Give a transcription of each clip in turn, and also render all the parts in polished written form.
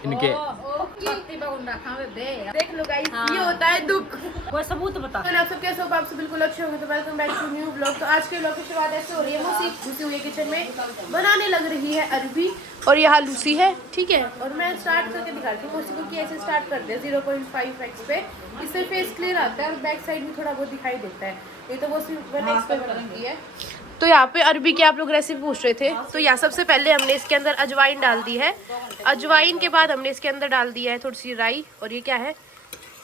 इनके देख लो गाइस, ये होता है दुख। कोई सबूत बता। आप सब कैसे हो? आप सब बिल्कुल अच्छे होंगे। तो welcome back to new blog. तो आज के ब्लॉग की शुरुआत ऐसे हो रही है, मौसी घुसी हुई है किचन में, बनाने लग रही है अरबी, और यहाँ लूसी है, ठीक है। और मैं स्टार्ट करके दिखाती हूँ मौसी को कि ऐसे स्टार्ट करते हैं 0.5x पे, इससे फेस क्लियर आता है और बैक साइड भी थोड़ा बहुत दिखाई देता है। ये तो मौसी मैंने इस पे बनाती है। तो यहाँ पे अरबी की आप लोग रेसिपी पूछ रहे थे, तो यहाँ सबसे पहले हमने इसके अंदर अजवाइन डाल दी है। अजवाइन के बाद हमने इसके अंदर डाल दिया है थोड़ी सी राई, और ये क्या है,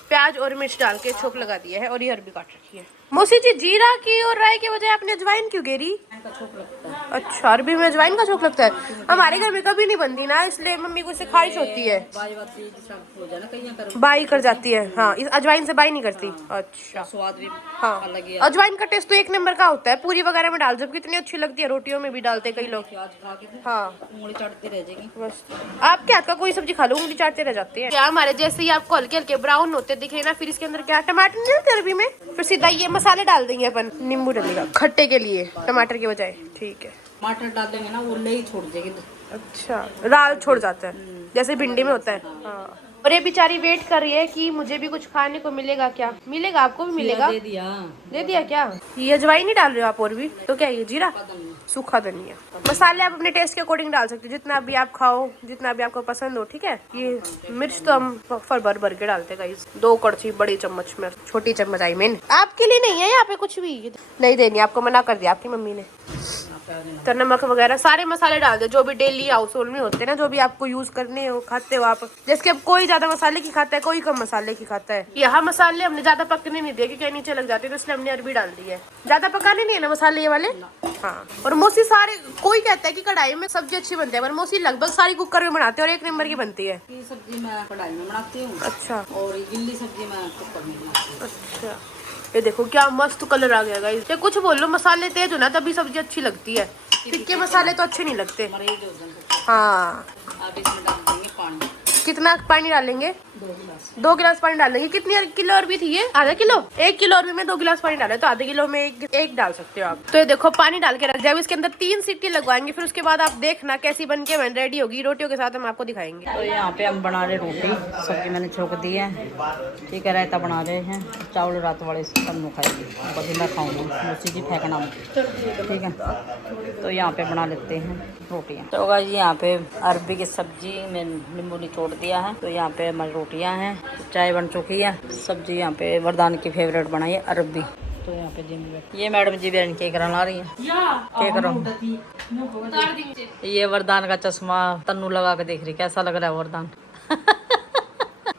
प्याज और मिर्च डाल के छोक लगा दिया है, और ये अरबी काट रखी है। मौसी जी, जीरा की और राई के बजाय आपने अजवाइन क्यों घेरी? अच्छा, अरबी में अजवाइन का छोक लगता है। हमारे घर में कभी नहीं बनती ना, इसलिए मम्मी को इससे ख्वाहिश होती है, बाई कर जाती है। हाँ, इस अजवाइन से बाई नहीं करती। अच्छा, स्वाद भी हाँ, अजवाइन का टेस्ट तो एक नंबर का होता है। पूरी वगैरह में डाल, जब कितनी अच्छी लगती है, रोटियों में भी डालते कई लोग। हाँ, उंगली चाटती रह जाएगी बस। आपके हाथ का कोई सब्जी खा लो, उंगली चाटते रह जाती है। क्या हमारे जैसे ही आपको हल्के हल्के ब्राउन होते दिखे ना, फिर इसके अंदर क्या टमाटर नहीं डालते अरबी में, फिर सीधा ये मसाले डाल देंगे अपन। नींबू डालेगा खट्टे के लिए टमाटर के बजाय, ठीक है। टमाटर डाल देंगे ना, वो नहीं छोड़ देगी। अच्छा, लाल छोड़ जाता है जैसे भिंडी में होता है। हाँ, और ये बेचारी वेट कर रही है कि मुझे भी कुछ खाने को मिलेगा। क्या मिलेगा? आपको भी मिलेगा। दे दिया क्या? ये अजवाइन नहीं डाल रहे हो आप? और भी तो क्या, ये जीरा, सूखा धनिया, मसाले आप अपने टेस्ट के अकॉर्डिंग डाल सकते हो, जितना भी आप खाओ, जितना भी आपको पसंद हो, ठीक है। ये मिर्च तो हम भर भर के डालते हैं, 2 कड़छी बड़ी चम्मच में, छोटी चम्मच आई मैंने। आपके लिए नहीं है यहाँ पे कुछ भी नहीं देनी, आपको मना कर दिया आपकी मम्मी ने। तो नमक वगैरह सारे मसाले डाल दो, जो भी डेली हाउस होल्ड में होते हैं ना, जो भी आपको यूज करने हो, खाते हो आप। जैसे अब कोई ज्यादा मसाले की खाता है, कोई कम मसाले की खाता है। यहाँ मसाले हमने ज्यादा पकने नहीं दिए क्योंकि नीचे लग जाते, तो इसलिए हमने अरबी डाल दी है। ज्यादा पकाने नहीं है ना मसाले ये वाले। हाँ, और मौसी सारे, कोई कहता है कि कढ़ाई में सब्जी अच्छी बनती है, पर मौसी लगभग सारी कुकर में बनाती है और 1 नंबर की बनती है। सब्जी मैं कढ़ाई में बनाती हूँ। अच्छा, और गिल्ली सब्जी मैं कुकर में बनाती हूँ। अच्छा, ये देखो क्या मस्त कलर आ गया गाइस। ये कुछ बोल लो, मसाले तेज हो ना तभी सब्जी अच्छी लगती है, फिक्के मसाले तो अच्छे नहीं लगते। हाँ, अब इसमें डाल देंगे पानी। कितना पानी डालेंगे? 2 गिलास पानी डालेंगे। कितनी किलो अरबी थी ये? आधा किलो। 1 किलो अरबी में 2 गिलास पानी डाले, तो आधे किलो में एक डाल सकते हो आप। तो ये देखो पानी डाल के रख दिया। इसके अंदर 3 सीटी लगवाएंगे, फिर उसके बाद आप देखना कैसी बन के रेडी होगी। रोटियों के साथ हम आपको दिखाएंगे। तो यहाँ पे हम बना रहे रोटी, सब्जी मैंने छोक दी है, ठीक है। रायता बना रहे हैं, चावल रात वाले सब खाएंगे, कभी मैं खाऊंगी, उसी की फेंकना, ठीक है। तो यहाँ पे बना लेते हैं रोटियाँ। तो गाइस यहाँ पे अरबी की सब्जी में नींबू निचोड़ दिया है। तो यहाँ पे हमारी रोटियाँ हैं, चाय बन चुकी है, सब्जी यहाँ पे वरदान की फेवरेट बनाई है अरबी। तो यहाँ पे जिम ये मैडम जी भी केक ला रही है। केक ये वरदान का चश्मा तन्नू लगा के देख रही, कैसा लग रहा है वरदान?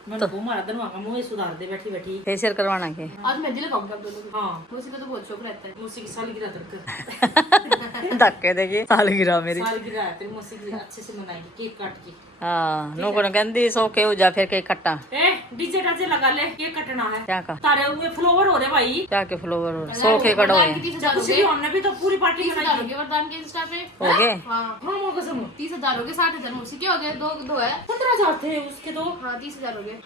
मुंह सुधार दे बैठी बैठी। फेशियल करवाना के आज मेहंदी लगाऊंगा आप दोनों को। हाँ, मौसी का तो बहुत शौक रहता है। मौसी की सालगिरह तक धक्के देगी। सालगिरह मेरी, सालगिरह है तेरी मौसी की, अच्छे से मनाएगी केक काट के। हाँ, नो कहती सो के हो जा फिर केक कट्टा। डीजे डाजे लगा ले, केक कटना है। क्या का तारे हुए फ्लोवर हो रहे भाई? क्या के फ्लोवर हो रहे? 100 के कट हो गए। हमने भी तो पूरी पार्टी बनाई वरदान के इंस्टा पे। हो गए? हाँ, 30,000 हो गए। 60,000 मौसी के हो गए। 2 है 15,000 थे उसके। 2 हाँ, 30,000 हो गए।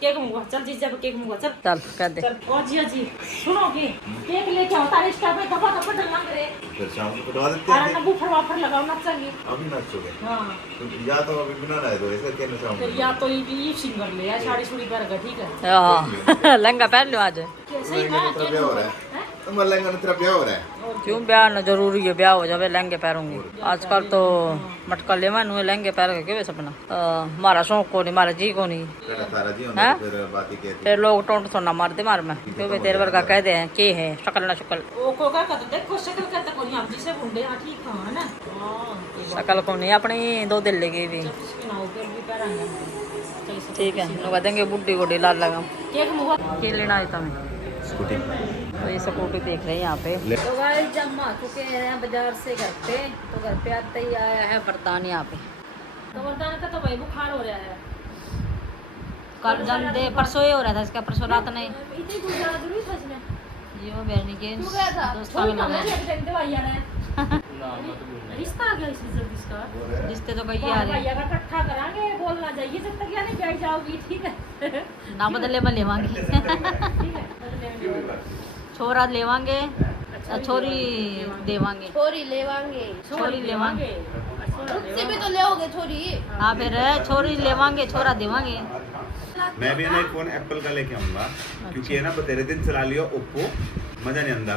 केक मंगवा चल, जीजा पे केक मंगवा चल कर दे। चल और जिया जी सुनो कि केक लेके आओ, तारे स्टार पे दफा दफा डलना करे, फिर शाम को कटवा देते हैं। अरे नबू फरवाफर लगाओ, नाचेंगे। अभी नाचोगे? हां, तो या तो अभी बिना ना दो ऐसा कहना चाहूंगा। फिर या तो ये सिंगर ले या साड़ी सूड़ी पहन के, ठीक है। हां, लहंगा पहन लो आज। कैसे ही बात हो रहा है? तुम लहंगा में तेरा ब्याह हो रहा है। क्यों ब्याह ना जरूरी है, ब्याह हो जावे लहंगे पहनूंगी। आजकल तो मटका ले मैं लहंगे पहन के सपना हमारा शौक को नहीं, मारा जी को नहीं। फिर लोग टोंट सोना मारते मार में, क्योंकि तेरे वर्गा कह दे के है शक्ल ना शक्ल। शक्ल को नहीं, अपनी 2 दिल लेगी भी, ठीक है। लोग देंगे बुढ़ी गोडी लाल लगा के लेना है तुम्हें स्कूटी। तो ये स्कूटी देख रहे हैं यहाँ पे। तो गाइस जब हम आ चुके हैं बाजार से घर पे, तो घर पे आते ही आया है वरदान यहाँ पे। तो वरदान का तो भाई बुखार हो रहा है, कल जम दे परसों ही हो रहा था इसका, परसों रात नहीं यो बेरनी के दोस्तों में लगा रिश्ता आ गया इसी जल्दी इसका। रिश्ते तो कहीं आ रहे हैं, इकट्ठा करांगे, बोलना चाहिए जब तक या नहीं बैठ जाओगी, ठीक है। ना बदले में लेवांगे, ठीक है, छोरा लेवांगे। छोरी देवांगे, छोरी लेवांगे, छोरी लेवांगे। उससे भी तो लेओगे छोरी। हाँ फिर छोरी लेवांगे, छोरा देवांगे। मैं भी ना एक फोन एप्पल का लेके आऊंगा, क्योंकि है ना तेरे दिन चला लिया ओप्पो, मजा नहीं आंदा।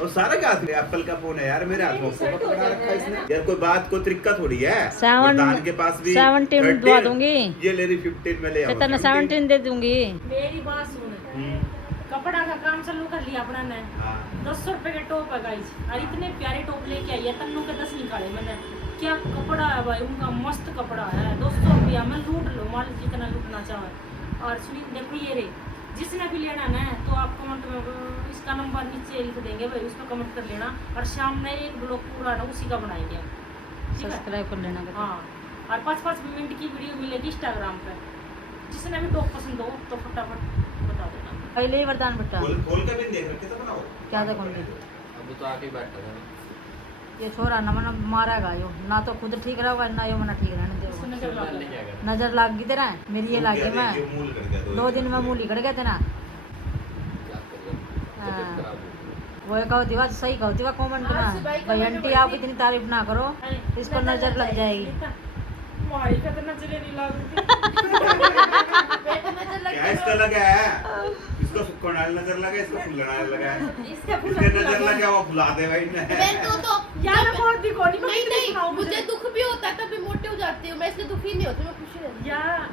और सारा क्या एप्पल का फोन है यार, मेरे हाथ में ओप्पो का पकड़ा रखा है इसने यार। कोई बात को तरीका थोड़ी है। 7 के पास भी 17 दवा दूंगी, ये ले रही 15 में ले आओ। तेरे 17 दे दूंगी। मेरी बात सुन, कपड़ा का काम चालू कर लिया अपना ने। 200 रुपए के टॉप है गाइस, और इतने प्यारे टॉप लेके आई है, तन्नू के 10 निकाले मैंने। क्या कपड़ा है भाई उनका, मस्त कपड़ा है। 200 रुपया में लूट लो, माल जितना लूटना चाहे। और सुनी देखो ये रे, जिसने भी लेना ना तो आप कमेंट में इसका नंबर नीचे लिख देंगे भाई, उस पर कमेंट कर लेना। और शाम में एक ब्लॉग पूरा ना उसी का बनाएंगे, सब्सक्राइब कर लेना। हाँ, और 5-5 मिनट की वीडियो मिलेगी इंस्टाग्राम पे। जिसने भी टॉप पसंद हो तो फटाफट बता देना। पहले ही वरदान बेटा खोल के भी देख रखे तो बनाओ। क्या देखोगे, अभी तो आके बैठा है ये छोरा न मन मारेगा यो, ना तो खुद ठीक रहेगा ना यो मना ठीक रहने देगा। नजर लाग गई तेरा, मेरी ये लाग गई। मैं 2 दिन में मूल ही कट गया तेरा। वो एक होती बात सही कहती है कमेंट में, भाई आंटी आप इतनी तारीफ ना करो, इसको नजर लग जाएगी। तुम्हारी का तो नजर नहीं लग क्या इसका लगा है, इसको सुखनाल नजर लगा, इसको फुलनाल लगा है, इसके नजर लगा वो फुला दे भाई ने। मैं तो यार बहुत भी कोनी नहीं, मुझे दुख भी होता है तभी मोटे हो जाती हूँ मैं, इसलिए दुखी नहीं होती, मैं खुशी रहती हूँ। यार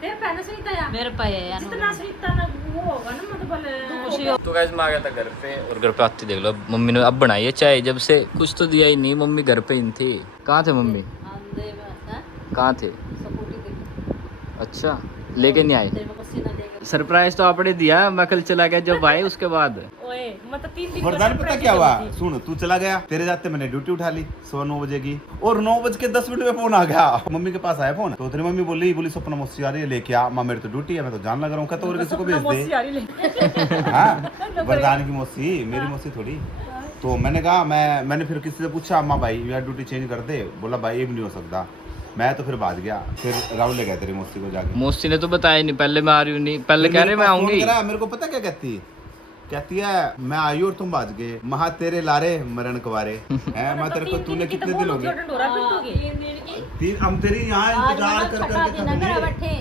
तेरे पहले से नहीं था मेरे पे है यार, जितना सही ना वो होगा ना, मतलब खुशी हो। तो गाइस मैं आ गया था घर पे, और घर पे आते देख लो मम्मी ने अब बनाई है चाय। जब से कुछ तो दिया ही नहीं, मम्मी घर पे ही थी। कहाँ थे मम्मी, कहाँ थे? अच्छा लेके नहीं आए। सरप्राइज तो आपने दिया, मैं कल चला गया जब आए उसके बाद। ओए मतलब 3 दिन वरदान पता क्या हुआ, सुन तू चला गया, तेरे जाते मैंने ड्यूटी उठा ली 9 बजे की, और 9:10 में फोन आ गया। मम्मी के पास आया फोन, तो तेरी मम्मी बोली सपना मौसी आ रही है लेके आ। माँ मेरी तो ड्यूटी है, मैं तो जान लग रहा हूँ। कहता और किसी को भेज दे। हाँ वरदान की मौसी, मेरी मौसी थोड़ी। तो मैंने कहा मैंने फिर किसी से पूछा, अम्मा भाई यार ड्यूटी चेंज कर दे। बोला भाई ये भी नहीं हो सकता। मैं तो फिर भाग गया, फिर राहुल ले गया तेरी मौसी को जाके। मौसी ने तो बताया नहीं, पहले मैं आ रही हूँ नहीं, पहले कह रहे मैं आऊंगी। मेरे को पता क्या कहती है मैं आई और तुम भाज गए, महा तेरे लारे मरण कुवारे हैं। मैं तेरे को, तूने कितने दिन हो गए हम तेरी यहाँ इंतजार कर करके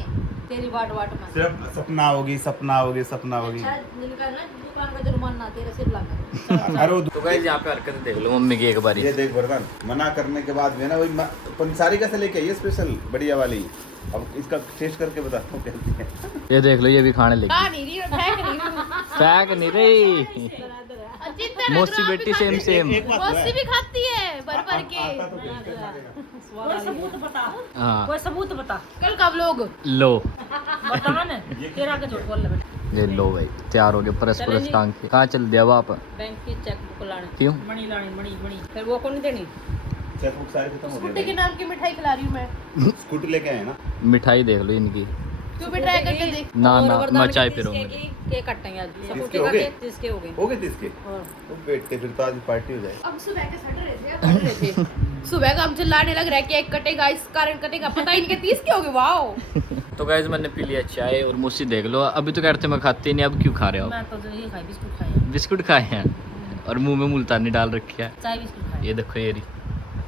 तेरी बाट में सिर्फ सपना होगी। दुकान का जुर्माना तेरे सिर लगा। अरे तो गाइस यहाँ पे हरकतें देख लो मम्मी की एक बारी। ये देख वरदान, मना करने के बाद में ना वही पंसारी कैसे लेके आई है स्पेशल बढ़िया वाली। अब इसका टेस्ट करके बताता हूँ कैसी है। ये देख लो, ये भी खाने लगी। खा नहीं रही, मैं फेंक रही हूँ। फेंक नहीं रही, जितना मौसी बेटी सेम। मौसी भी खाती है भर के। कोई सबूत बता, हाँ कोई सबूत बता। कल कब लोग लो, बता ना, तेरा के झूठ बोल ले। ये लो भाई तैयार हो गए परस टांग के। कहाँ चल दिया आप? बैंक की चेकबुक लाने। क्यों? मणि लानी मणि फिर वो कौन देनी? चेकबुक सारी खत्म हो स्कूटी के गई। नाम की मिठाई खिला रही हूँ मैं। स्कूटी लेके आए ना। मिठाई देख लो इनकी। तू भी ट्राई करके देख। ना और ना वरदान मैं के चाय 30 पी रहा हूँ। केक कटेंगे आज। किसके सबके हो का गए? केक 30 के हो गए। हो गए इसके हाँ। तो बैठते फिर तो आज पार्टी हो जाए। अब सुबह के सट रहे थे सुबह का हम चिल्लाने लग रहा है केक कटेगा, इस कारण कटेगा, पता ही नहीं 30 के हो गए। वाओ। तो गाइस मैंने पी लिया चाय, और मुझसे देख लो अभी तो कह रहे थे मैं खाती नहीं, अब क्यों खा रहे हो? मैं तो ये खाई बिस्कुट खाया, बिस्कुट खाए हैं और मुंह में मुल्तानी डाल रखी है। चाय बिस्कुट खाया। ये देखो ये रही,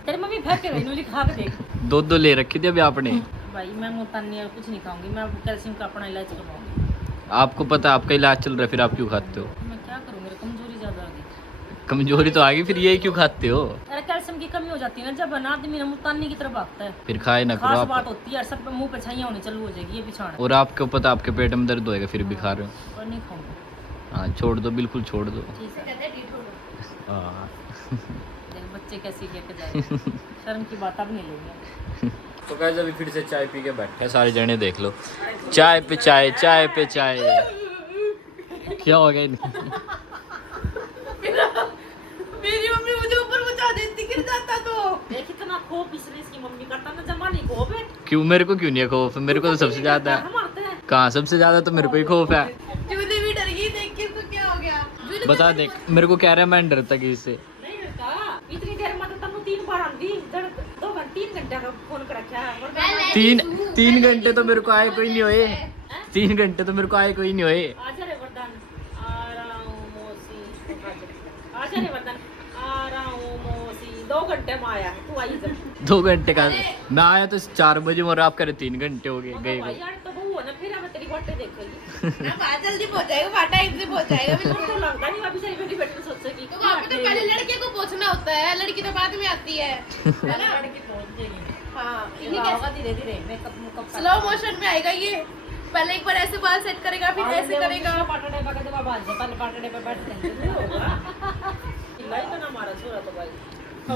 तेरी मम्मी फेंक के गई, नूली खा के देख। दो ले रखी थी अभी आपने। भाई मैं मुल्तानी और कुछ नहीं खाऊंगी, मैं कैल्शियम का अपना इलाज करवाऊंगी। आपको पता आपका इलाज चल रहा है, फिर आप क्यों खाते हो? मैं क्या करूँ, मेरी कमजोरी ज्यादा आ गई। कमजोरी तो आ गई, फिर ये क्यों खाते हो? अरे कैल्शियम की कमी हो जाती है ना जब आदमी मुल्तानी की तरफ भागता है। फिर खाए ना करो खास आप। बात होती है, सब मुंह पे छाइयां होनी चालू हो जाएगी, ये पिछाड़ और आपको पता आपके पेट में दर्द होएगा, फिर भी खा रहे हो। और नहीं खाऊंगा। हाँ छोड़ दो, बिल्कुल छोड़ दो। ठीक है, हाँ। देख बच्चे कैसे लेके जाए, शर्म की बात अब नहीं लेंगे। तो गाइस अभी फिर से चाय पी के बैठे हैं सारे जने, देख लो चाय पे चाय, चाय पे चाय। क्या हो गया इनको? मेरी मम्मी मुझे ऊपर पहुंचा देती, गिर जाता तो। देख कितना खौफ इसलिए इसकी मम्मी करता ना, जमा नहीं खौफ है। क्यों, मेरे को क्यों नहीं है खौफ? मेरे को तो सबसे ज्यादा है। हम आते हैं। कहाँ सबसे ज्यादा? तो मेरे को ही खौफ है। जूली भी डर गई देख के, तो क्या हो गया? बता देख, मेरे को कह रहा है मैं डरता किससे? नहीं डरता, इतनी देर में तो तन्नू 3 बार आंदी, 3 घंटे का फोन कर रखा है। 3 घंटे तो मेरे को आए कोई नहीं होए। 3 घंटे तो मेरे को आए कोई नहीं होए। आजा रे वरदान, आ रहा हूँ मौसी, आजा रे वरदान, आया तू आई जब 2 घंटे का मैं आया तो 4 बजे और आप करे 3 घंटे हो गए गए भाई यार तो वो ना फिर अब तेरी फोटो देखोगी ना बात जल्दी पहुंच जाएगा, बात टाइम से पहुंच जाएगा बिल्कुल। तो लगता नहीं अभी सारी बेटी बैठ के सोचेगी तो वहाँ पे तो पहले लड़के को पहुंचना होता है, लड़की तो बाद में आती है ना। लड़की पहुंच जाएगी हाँ, ये होगा धीरे धीरे मेकअप मुकअप स्लो मोशन में आएगा ये। पहले एक बार ऐसे बाल सेट करेगा, फिर ऐसे करेगा। पाटड़े पे कदे बाल से पहले पाटड़े पे बैठते हैं तो होगा नहीं तो ना मारा छोरा तो भाई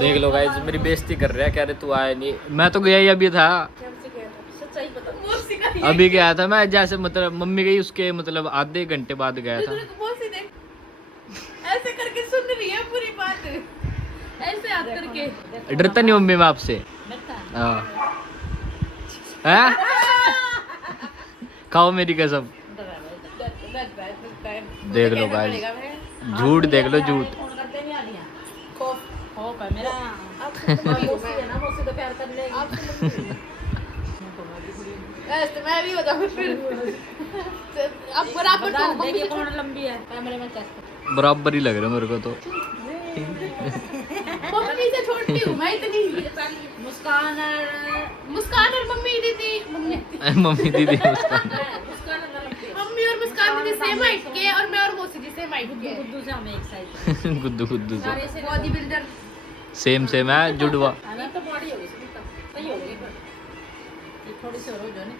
देख लो गाइस मेरी बेइज्जती कर रहा है, कह रहे तू आया नहीं, मैं तो गया ही अभी था, सच्चाई बता अभी गया था मैं, जैसे मतलब मम्मी गई उसके मतलब आधे घंटे बाद गया था। ऐसे करके सुन रही है पूरी बात, ऐसे हाथ करके। डरता नहीं मम्मी मैं आपसे? हाँ हैं? खाओ मेरी कसम। देख लो गाइस, झूठ देख लो, झूठ। मेरा ना मुझसे तो प्यार कर लेगी मैं भी बताऊँ फिर। अब बराबर तो देखिए कौन लंबी है कैमरे में चेक बराबर ही लग रहा है मेरे को तो। मम्मी से छोटी हूँ मैं इतनी। मुस्कान मुस्कान और मम्मी दीदी, मम्मी दीदी मुस्कान। मम्मी और मुस्कान दीदी सेम हाइट के हैं और मैं और मौसी जी सेम हाइट के हैं। गुड्डू से हमें एक साइड गुड्डू गुड्डू से बॉडी बिल्डर सेम सेम है, जुड़वा। नहीं तो बॉडी होगी सही होगी पर ये थोड़ी सी और हो जाए ना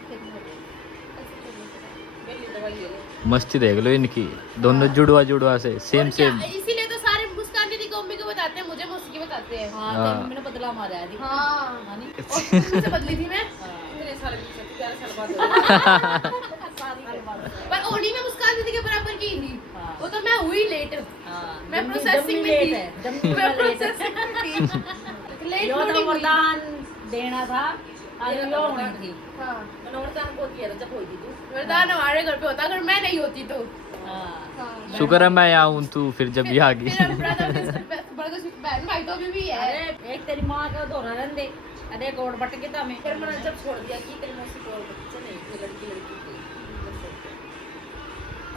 मस्ती देख लो इनकी, दोनों जुड़वा जुड़वा से सेम सेम। इसीलिए तो सारे मुस्कान दीदी को मम्मी को बताते हैं, मुझे मौसी को बताते हैं। हाँ हाँ। मैंने बदला मारा है हाँ, हाँ नहीं और तुमसे बदली थी मैं। इतने साल पीछे 11 साल बाद पर ओडी में मुस्कान दीदी के बराबर की थी। हाँ। वो तो मैं हुई लेट। हाँ मैं प्रोसेसिंग में थी। मैं प्रोसेसिंग में थी। लेट यो तो लोडिंग हुई। वरदान देना था आज यो होनी थी हाँ, मैंने वरदान को दिया था जब हुई थी तू वरदान हमारे घर पे होता अगर मैं नहीं होती तो। हाँ शुक्र है मैं यहाँ हूँ, तू फिर जब भी आ गई। फिर हम brother sister बहन भाई तो अभी भी है। अरे एक तेरी माँ का दोहरा रहने दे अरे गोड़ बट के था मैं फिर मैंने जब छोड़ दिया कि तेरी मौसी को और बच्चे नहीं थे लड़की लड़की थी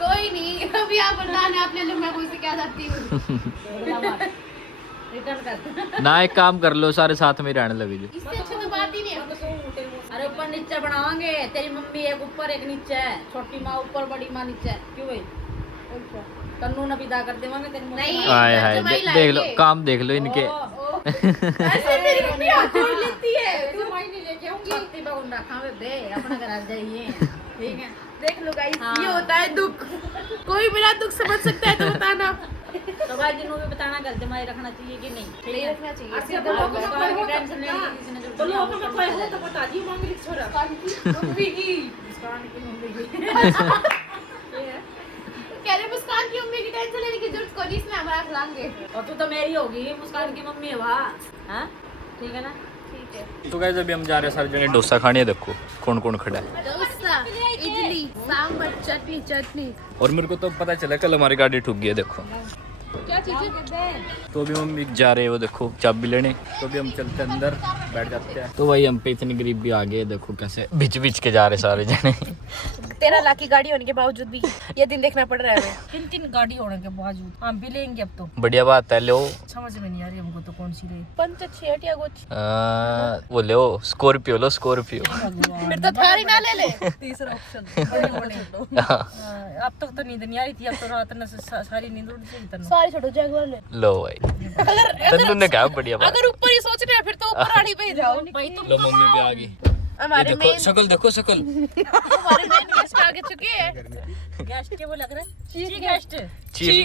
कोई नहीं, अभी आप वरदान है, आप ले लो, मैं मुझसे क्या जाती हूँ। रिटर्न कर ना एक काम कर लो, सारे साथ में रहने लगे जो। इससे अच्छा तो बात ही नहीं है। अरे ऊपर नीचे बनावांगे तेरी मम्मी एक ऊपर एक नीचे है छोटी माँ ऊपर बड़ी माँ नीचे है क्यों भाई तन्नू न विदा कर देवांगे तेरी मम्मी नहीं। हाय हाय जमाई देख लो लाएंगे। काम देख लो इनके। ऐसे मेरी मम्मी हाथ जोड़ लेती है। तू माई नहीं लेके आऊंगी पत्ती बगुंडा खावे बे अपना घर आ जाइए ठीक है देख लो गाइस, हाँ। ये होता है दुख। कोई मेरा दुख समझ सकता है तो बताना। तो भाई जिन्हों भी बताना घर जमाई रखना चाहिए कि नहीं नहीं रखना चाहिए। अच्छा तो लोगों को कोई टेंशन नहीं है किसी ने जो लोगों में कोई हो तो बता दी मांग लिख छोरा मम्मी की मुस्कान की मम्मी की कह रहे मुस्कान की मम्मी की टेंशन लेने की जरूरत कोई नहीं, इसमें हमारा खिलाएंगे। और तू तो मेरी होगी मुस्कान की मम्मी है वाह हाँ ठीक है ना ठीक है। तो गाइस अभी हम जा रहे हैं सारे जने डोसा खाने, देखो कौन कौन खड़ा है। डोसा, इडली, सांभर, चटनी चटनी। और मेरे को तो पता चला कल हमारी गाड़ी ठुक गई है, देखो। क्या चीज़ है? तो अभी हम जा रहे हैं वो देखो चाबी लेने, तो अभी हम चलते हैं अंदर बैठ जाते हैं। तो भाई हम पे इतनी गरीब भी आ गए, देखो कैसे बिच बिच के जा रहे सारे जने। 13 लाख की गाड़ी होने के बावजूद भी ये दिन देखना पड़ रहा है हमें। 3 गाड़ी होने के बावजूद हम भी लेंगे अब तो बढ़िया बात है, लो समझ में नहीं आ रही हमको तो कौन सी ले पंच छेट या कुछ। वो लो स्कॉर्पियो, लो स्कॉर्पियो। फिर तो थारी ना ले ले। तीसरा ऑप्शन अब तक तो नींद नहीं आ रही थी अब तो रात में सारी नींद उड़ गई तन्नू सारी छोड़ो जगह ले। लो भाई तन्नू ने कहा बढ़िया बात। अगर ऊपर ही सोच रहे हैं फिर तो ऊपर आड़ी पे ही जाओ। भाई तुम लो मम्मी भी आ गई, हमारे देखो मेन शकल देखो शकल। हमारे मेन गेस्ट आगे चुके हैं। गेस्ट के वो लग रहा है चीफ गेस्ट चीफ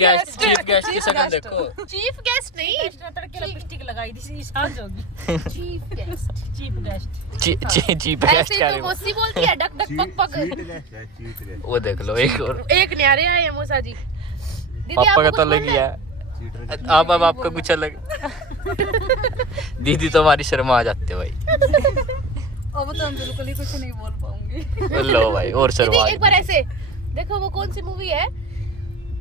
गेस्ट की शकल देखो। चीफ गेस्ट नहीं, गेस्ट ने तड़के लिपस्टिक लगाई थी सांझ होगी chief guest. Chief guest chief guest ऐसे क्या तो मौसी बोलती है डक डक पक पक। वो देख लो एक और एक न्यारे आए हैं मौसा जी। दीदी पापा आपको का कुछ तो अलग बोलना ही है? है, आप अब आपका कुछ अलग। दीदी तो हमारी शर्मा आ जाते भाई। अब तो हम बिल्कुल ही कुछ नहीं बोल पाऊंगी लो भाई और दीदी शर्मा एक बार ऐसे देखो, वो कौन सी मूवी है,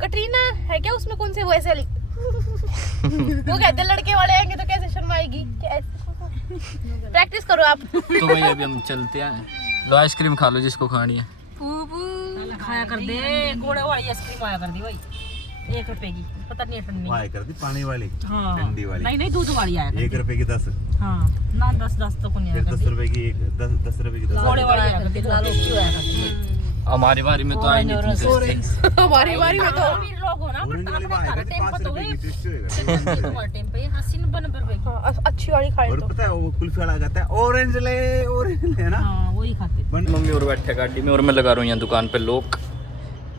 कटरीना है क्या उसमें, कौन से वो ऐसे वाली वो कहते हैं लड़के वाले आएंगे तो कैसे शर्माएगी। प्रैक्टिस करो आप। तो भाई अभी हम चलते हैं, लो आइसक्रीम खा लो जिसको खानी है। खाया कर दे कोड़े वाली आइसक्रीम आया कर दी भाई 1 रुपए की, पता नहीं है ठंडी। वाह करती पानी वाली हाँ ठंडी वाली नहीं दूध वाली आया 1 रुपए की 10 हाँ ना 10 तो नहीं फिर आया 10 रुपए की 10 रुपए की 10 थोड़े वाली आया करती लाल की आया करती। हमारी बारी में तो आई नहीं थी सस्ती। हमारी बारी में तो अमीर लोग हो ना ऑरेंज वाली वाह करती 5 रुपए की टेस्टी होएगा तुम्हारे टाइम पे 80-90 रुपए की। हाँ, अच्छी वाली खाए और तो पता है वो कुल्फी वाला कहता है ऑरेंज ले ना हाँ वही खाते। मम्मी और बैठे गाड़ी में और मैं लगा रहा हूँ यहाँ दुकान पे लॉक।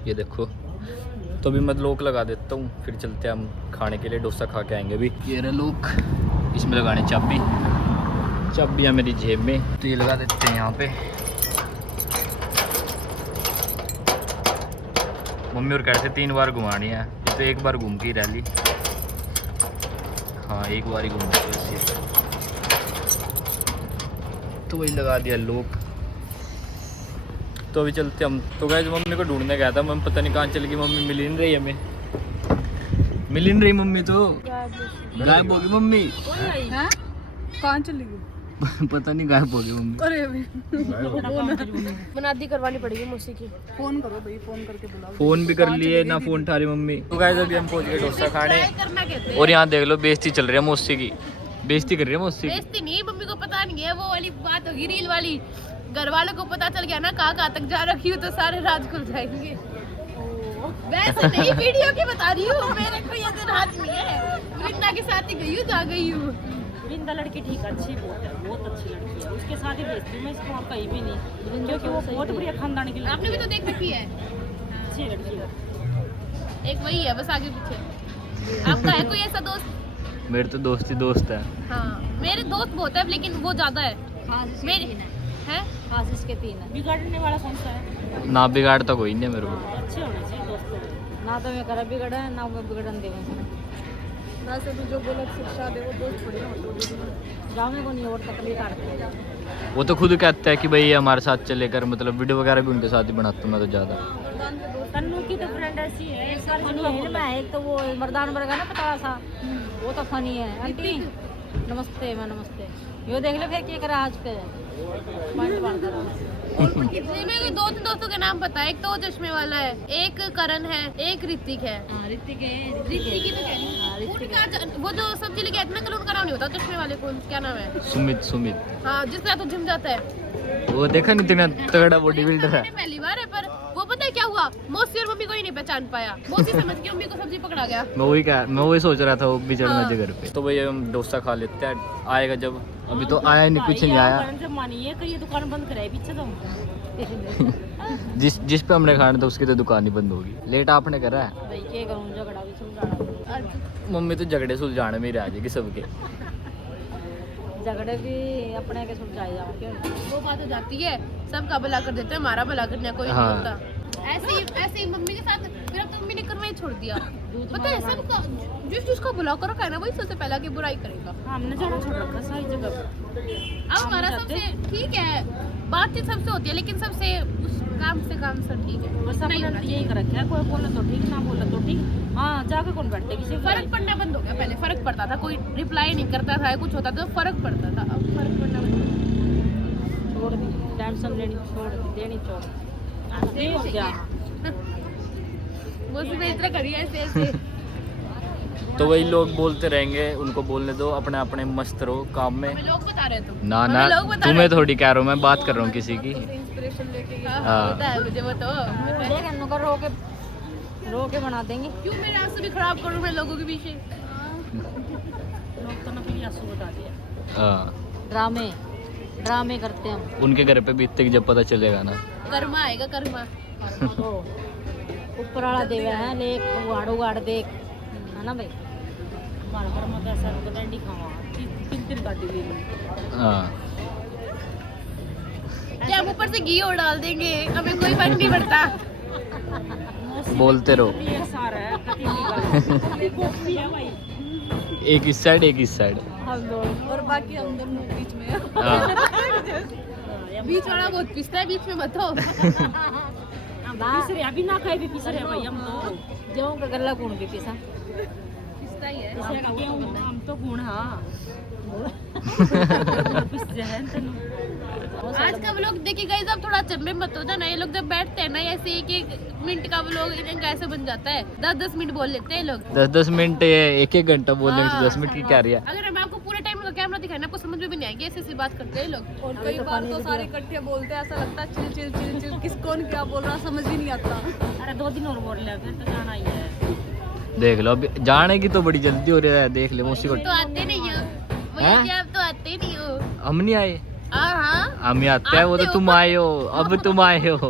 ये देखो तो भी मैं लॉक लगा देता हूँ, फिर चलते हैं हम खाने के लिए, डोसा खा के आएंगे अभी। ये रहा लॉक, इसमें लगाने चाबी, चाबियाँ मेरी जेब में, तो ये लगा देते हैं यहाँ पे। मम्मी और कहते 3 बार घुमानी है, ये तो 1 बार घूम के ही रह ली। हाँ 1 बार ही घूम के, तो वही लगा दिया लॉक। तो अभी चलते हम। तो गाइस मम्मी को ढूंढने गया था, मम्मी पता नहीं कहाँ चल गई, मम्मी मिल ही नहीं रही हमें, मिल ही नहीं रही मम्मी, तो गायब होगी मम्मी। कहाँ चली गई पता नहीं गायब होगी मम्मी। अरे मनादी करवानी पड़ेगी मौसी की। फोन करो भाई, फोन करके बुलाओ। फोन भी कर लिए ना, फोन उठा रही मम्मी। तो गाइस अभी हम पहुंच गए डोसा खाने, और यहाँ देख लो बेइज्जती चल रही है मौसी की, बेइज्जती कर रही है मौसी की। बेइज्जती नहीं, मम्मी को पता नहीं है, वो वाली बात होगी रील वाली। घर वालों को पता चल गया ना कहाँ तक जा रखी हूँ, तो सारे राज खुल जाएंगे। वैसे नहीं वीडियो की बता रही हूँ, मेरे को ये दिन हाथ नहीं है, वृंदा के साथ ही गई हूँ, जा गई हूँ। वृंदा लड़की ठीक अच्छी बहुत अच्छी लड़की है, उसके साथ ही भेजती हूँ मैं इसको और कहीं भी नहीं, क्योंकि वो बहुत बढ़िया खानदान की आपने भी तो देख रखी है, अच्छी लड़की है। एक वही है बस आगे पीछे। आपका है कोई ऐसा दोस्त? मेरे तो दोस्त ही दोस्त है। हाँ मेरे दोस्त बहुत है, लेकिन वो ज्यादा है मेरे है। इसके 3 है। बिगाड़ने वाला कौन सा है? ना बिगाड़ता कोई नहीं है मेरे को। अच्छे होने चाहिए दोस्त। ना तो मैं कर बिगड़ा है ना मैं बिगड़न दे ना से जो गलत शिक्षा दे वो दोस्त थोड़ी ना होते। जाओ को नहीं और तकलीफ काटते। वो तो खुद कहता है कि भाई ये हमारे साथ चलेकर, मतलब वीडियो वगैरह भी उनके साथ ही बनाता हूँ मैं तो ज़्यादा। तन्नू की तो फ्रेंड ऐसी है, एक तो वो मर्दान वर्ग है ना पता सा, वो तो फनी है। आंटी नमस्ते, मैं नमस्ते। यो देख लो फिर क्या करा आज पे इतने में 2 दोस्तों के नाम पता है, एक तो वो चश्मे वाला है, एक करण है, एक ऋतिक है। ऋतिक ऋतिक की तो कह रही हूँ। वो जो सब्जी लेके आते ना कल, उनका नाम नहीं होता चश्मे वाले को, क्या नाम है? सुमित। हाँ जिससे तो जिम जाता है। वो देखा नहीं तेरा तगड़ा बॉडी बिल्डर है। पहली बार है, पर वो पता है क्या हुआ, मौसी और मम्मी को ही नहीं पहचान पाया, मौसी समझ के मम्मी को सब्जी पकड़ा गया। मैं वही सोच रहा था वो भी चढ़ना चाहिए घर पे। तो भैया हम डोसा खा लेते हैं, आएगा जब, अभी तो आया नहीं, कुछ नहीं आया। जब मानिए कि ये दुकान बंद कराए पीछे तो जिस पे हमने खाना था उसकी तो दुकान ही बंद होगी। लेट आपने करा है। भाई क्या करूं, झगड़ा भी सुलझाना। मम्मी तो झगड़े सुलझाने में ही रह जाएगी सबके। झगड़े भी अपने के सुलझाए जाओ क्यों। वो बात हो जाती है, सबका भला कर देते हैं, हमारा भला करने कोई नहीं हाँ। होता। ऐसे ही मम्मी के साथ, फिर अब तो मम्मी ने करना ही छोड़ दिया। पता है सबका, जिसका भला करो कहना वही सबसे पहला की बुराई करेगा। हमने जाना छोड़ रखा सही जगह पर। अब हमारा सबसे ठीक है, बातचीत सबसे होती है, लेकिन सबसे उस काम सब ठीक है। बस अपने यही कर रखा है, कोई बोला तो ठीक, ना बोला तो ठीक। हाँ जाके कौन बैठते किसी फर्क पड़ना बंद हो गया, पहले फर्क पड़ता था, कोई रिप्लाई नहीं करता था, कुछ होता था फर्क पड़ता था, अब फर्क पड़ना बंद हो गया। छोड़ दी टेंशन लेनी, छोड़ देनी, छोड़ ये हो गया। वो सिर्फ इतना करिए ऐसे तो वही लोग बोलते रहेंगे, उनको बोलने दो, अपने अपने मस्त रहो काम में। हमें लोग बता रहे तुम। ना हमें ना लोग बता तुम्हें रहे। थोड़ी कह रहा हूँ, मैं बात कर रहा हूँ किसी की। इंस्पिरेशन लेके हाँ। होता है मुझे, वो तो देख नुकर रो के बना देंगे। क्यों मेरे आंसू भी खराब करूँ मैं लोगों के पीछे। लोग तो नकली आंसू बता दिया। हाँ ड्रामे करते हम। उनके घर पे बीतते जब पता चलेगा ना। कर्मा आएगा कर्मा। तो ऊपर वाला देवे है, लेक उगाड़ देख, है ना भाई। हमारा घर में ऐसा डंडी खावा 3 गाड़ी ले लो। हाँ क्या हम ऊपर से घी और डाल देंगे, हमें कोई फर्क नहीं पड़ता। बोलते रहो। ये सारा है कॉफी है भाई। एक इस साइड एक इस साइड। हम दोनों और बाकी हम दोनों बीच में। हाँ। बीच वाला बहुत पिसता है, बीच में मत हो। पीसरे अभी ना खाए भी पीसरे भाई हम तो। जो का गल्ला कौन भी पिसा पिसता ही है। पीसरे का हम तो गुण हाँ। पिस जाए तनु। आज का व्लॉग देखिए गाइस, आप थोड़ा चंबे मत हो जाना। ये लोग जब बैठते हैं ना ऐसे 1-1 मिनट का व्लॉग इनका ऐसे बन जाता है। 10-10 मिनट बोल लेते हैं लोग। 10-10 मिनट 1-1 घंटा बोलने से 10 मिनट की क्या रही है। अगर मैं आपको पूरे टाइम का कैमरा दिखाना आपको समझ में भी नहीं आएगी, ऐसी बात करते हैं लोग। और कई बार तो सारे इकट्ठे बोलते हैं, ऐसा लगता है चिल चिल चिल चिल, किस कौन क्या बोल रहा समझ ही नहीं आता। अरे 2 दिन और बोल ले, फिर तो जाना ही है। देख लो अभी जाने की तो बड़ी जल्दी हो रही है। देख ले मौसी को तो आते नहीं हो भैया जी, आप तो आते नहीं हो। हम नहीं आए, हाँ हम ही आते हैं। वो तो तुम आए हो, अब तुम आए हो।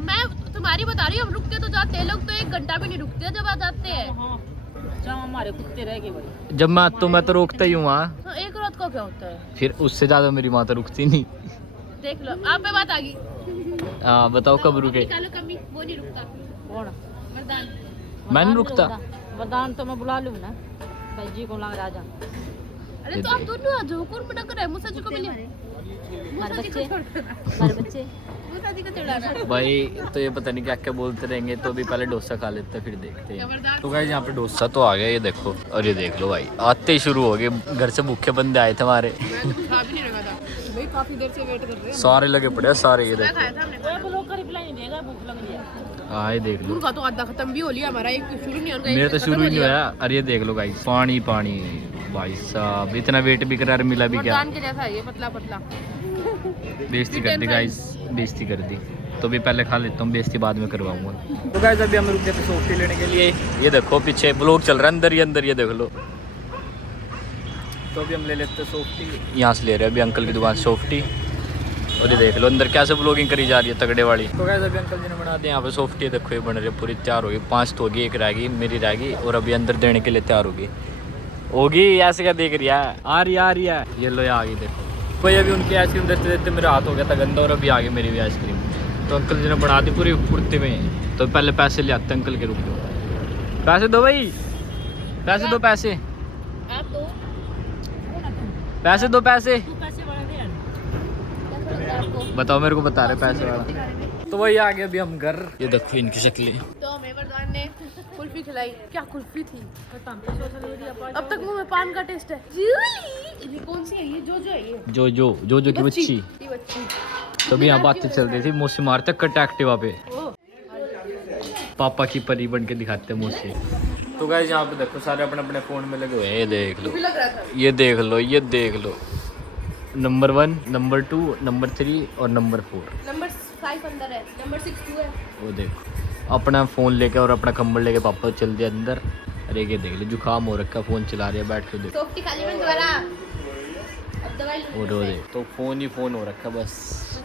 मैं तुम्हारी बता रही हूँ, हम रुकते तो जाते हैं लोग, तो 1 घंटा भी नहीं रुकते जब आ जाते हैं। हाँ जहाँ हमारे कुत्ते रह गए भाई। जब मैं तो रोकता ही हूँ वहाँ। हाँ, 1 रात का क्या होता है। फिर उससे ज्यादा मेरी माँ तो रुकती नहीं। देख लो आप पे बात आ गई। हाँ बताओ कब रुके। निकालो कमी, वो नहीं रुकता। कौन? मर्दान। मैं नहीं रुकता। वरदान तो मैं बुला लूँ ना, भाई जी को लग राजा। अरे तो आप दोनों आ जाओ, कौन मना कर रहा है। मूसा जी को मिले, हमारे बच्चे, हमारे बच्चे। मूसा जी का चढ़ाना। भाई तो ये पता नहीं क्या क्या बोलते रहेंगे, तो भी पहले डोसा खा लेते हैं फिर देखते हैं। तो गाइस यहाँ पे डोसा तो आ गया, ये देखो। और ये देख लो भाई, आते ही शुरू हो गए। घर से भूखे बंदे आए थे हमारे। खा भी नहीं रखा था भाई, काफी देर से वेट कर रहे हैं। सारे लगे पड़े हैं, सारे। ये देखो। खाया था हमने। एक लोग का रिप्लाई नहीं देगा, भूख लग गई। हाँ ये देख लो। उनका तो आधा खत्म भी हो लिया, हमारा एक तो शुरू नहीं हो गया। मेरा तो शुरू ही नहीं हुआ। अरे ये देख लो गाइस, पानी पानी भाई साहब, इतना वेट भी करा, मिला भी क्या। मर्दान के जैसा है ये, पतला पतला। बेइज्जती कर दी गाइस, बेइज्जती कर दी। तो भी पहले खा लेता हूँ, बेइज्जती बाद में करवाऊंगा। तो गाइस अभी हम रुके थे सॉफ्टी लेने के लिए। ये देखो पीछे ब्लॉग चल रहा है, अंदर ही अंदर, ये देख लो। तो अभी हम ले लेते हैं सॉफ्टी, यहाँ से ले रहे हैं अभी अंकल की दुकान सॉफ्टी। और ये देख लो अंदर कैसे ब्लॉगिंग करी जा रही है, तगड़े वाली। तो गाइस अभी अंकल जी ने बना दी यहाँ पे सॉफ्टी। देखो ये बन रही है, पूरी तैयार होगी। 5 तो होगी, 1 रहेगी, मेरी रहेगी। और अभी अंदर देने के लिए तैयार होगी। ऐसे क्या देख रही है, आ रही है। ये लो आ गई देखो। कोई अभी उनकी आइसक्रीम देते देते मेरा हाथ हो गया था गंदा, और अभी आ गई मेरी भी आइसक्रीम। तो अंकल जी ने बना दी पूरी कुर्ते में। तो पहले पैसे ले आते अंकल के, रुक दो। पैसे दो भाई, पैसे दो, पैसे आप तो पैसे दो, पैसे तू पैसे वाला दे यार। बताओ, मेरे को बता रहे पैसे वाला। तो वही आ गए अभी हम घर। ये देखो इनकी शक्लें। तो हमें वरदान ने कुल्फी खिलाई। क्या कुल्फी थी, सोशल मीडिया पर अब तक मुंह में पान का टेस्ट है। ये कौन सी है, ये जो है ये जो की बच्ची। ये बच्ची। तो भी यहाँ बातें चल रही थी। मौसी मारते कट एक्टिवा पे, पापा की परी बन के दिखाते मौसी। तो गाइस यहाँ पे देखो सारे अपने अपने फोन में लगे हुए हैं। ये देख लो, लग रहा था। ये देख लो, ये देख लो। नंबर 1, नंबर 2, नंबर 3 और नंबर 4। नंबर 5 अंदर है, नंबर 6 2 है। वो देखो अपना फ़ोन लेके और अपना कंबल लेके पापा चल दिया अंदर। अरे ये देख लो, जुकाम हो रखा, फ़ोन चला रही है बैठ के। देखो सॉफ्टी खा ली मैंने दोबारा, अब दवाई लूं। और वो देख, तो फ़ोन ही फ़ोन हो रखा बस।